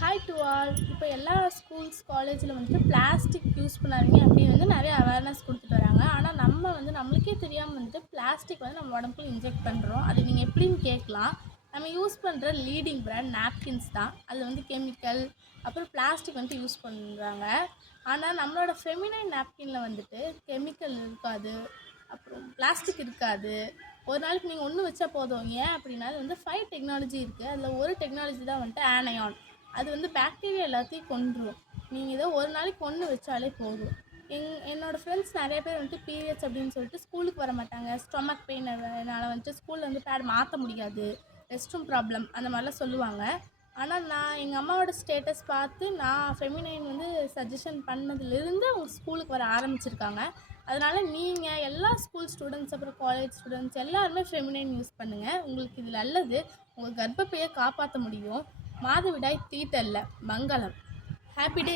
Hi to all. இப்போ எல்லா schools காலேஜில் வந்துட்டு பிளாஸ்டிக் யூஸ் பண்ணாதீங்க அப்படின்னு வந்து நிறைய அவேர்னஸ் கொடுத்துட்டு வராங்க. ஆனால் நம்ம வந்து நம்மளுக்கே தெரியாமல் வந்துட்டு பிளாஸ்டிக் வந்து நம்ம உடம்புக்குள்ள இன்ஜெக்ட் பண்ணுறோம். அது நீங்கள் எப்படின்னு கேட்கலாம். நம்ம யூஸ் பண்ணுற லீடிங் பிராண்ட் நாப்கின்ஸ் தான். அதில் வந்து கெமிக்கல் அப்புறம் பிளாஸ்டிக் வந்துட்டு யூஸ் பண்ணுறாங்க. ஆனால் நம்மளோட ஃபெமினைன் நாப்கினில் வந்துட்டு கெமிக்கல் இருக்காது, அப்புறம் பிளாஸ்டிக் இருக்காது. ஒரு நாளைக்கு நீங்கள் ஒன்று வச்சா போதும். ஏன் அப்படின்னா அது வந்து 5 டெக்னாலஜி இருக்குது. அதில் ஒரு டெக்னாலஜி தான் வந்துட்டு ஆனையான். அது வந்து பாக்டீரியா எல்லாத்தையும் கொன்றும். நீங்கள் இதை ஒரு நாளைக்கு ஒன்று வச்சாலே போதும். என்னோடய ஃப்ரெண்ட்ஸ் நிறைய பேர் வந்துட்டு பீரியட்ஸ் அப்படின்னு சொல்லிட்டு ஸ்கூலுக்கு வர மாட்டாங்க. ஸ்டொமக் பெயினால் வந்துட்டு ஸ்கூலில் வந்து பேட் மாற்ற முடியாது, ரெஸ்ட் ரூம் ப்ராப்ளம் அந்த மாதிரிலாம் சொல்லுவாங்க. ஆனால் நான் எங்கள் அம்மாவோட ஸ்டேட்டஸ் பார்த்து நான் ஃபெமினைன் வந்து சஜஷன் பண்ணதுலேருந்து அவங்க ஸ்கூலுக்கு வர ஆரம்பிச்சிருக்காங்க. அதனால் நீங்கள் எல்லா ஸ்கூல் ஸ்டூடெண்ட்ஸ் அப்புறம் காலேஜ் ஸ்டூடெண்ட்ஸ் எல்லாருமே ஃபெமினைன் யூஸ் பண்ணுங்கள். உங்களுக்கு இது நல்லது. உங்கள் கர்ப்பப்பையை காப்பாற்ற முடியும். மாதவிடாய் தீட்டல்ல மங்களம். Happy day.